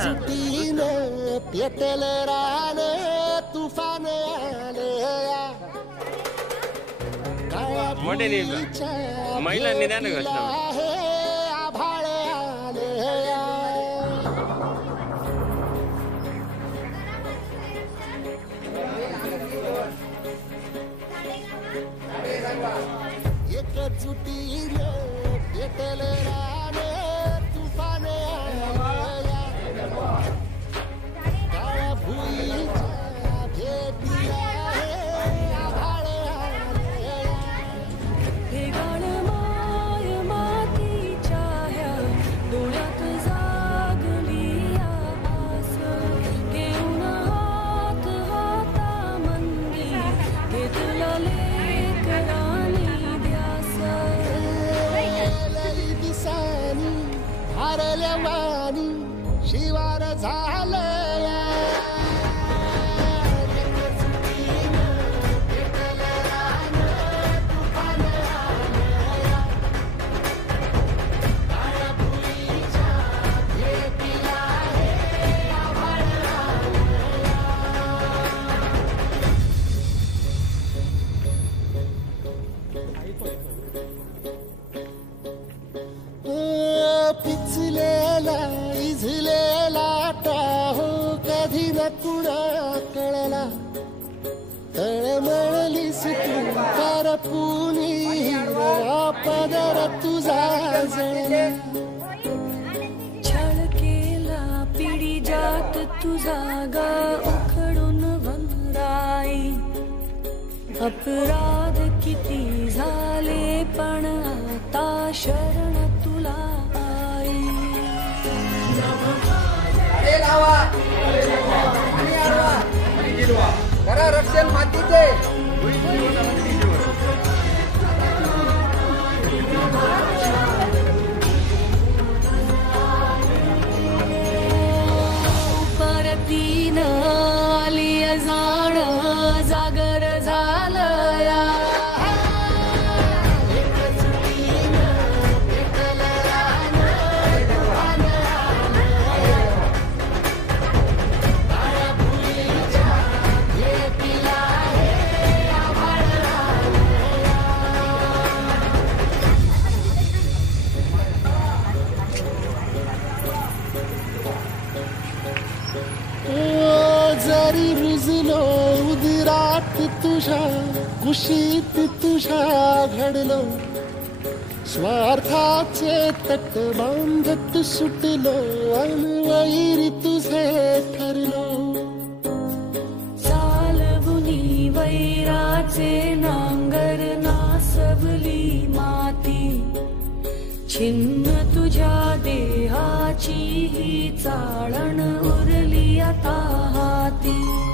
एकजुटीनं पेटलं रान तुफान आलया महिला निदान गोष्ट आभाळ आलया एकजुटीनं पेटलं रान तुफान आलया काळ्या भुईच्या भेटीला आभाळ आलया गाण माय मातीच्या ह्या डोळ्यात जागली आस घेऊन हात हातामंदी घेतला लेकरांनी ध्यास लई दिसानी हारल्या वाणी शिवार झालया पिचलेला इझलेला टाहो कधी न कुणा कळला तळमळलीस तू करपुनी पदर तुझा जळला छळ केला पिढी जात तुझा गा उखडून वनराई अपराध किती झाले पण आता शरण तुला आई करा रक्षण मातीचे परतीन आली जाण जागर झालया जरी रुजलो उदरात तुझ्या कुशीत तुझ्या घडलो स्वार्थाचे तट बांधत सुटलो अनवैरी तुझे ठरलो चालवुनी वैराचे नांगर नासवली माती छिन्न तुझ्या देहाची ही चाळण उरली आता हाती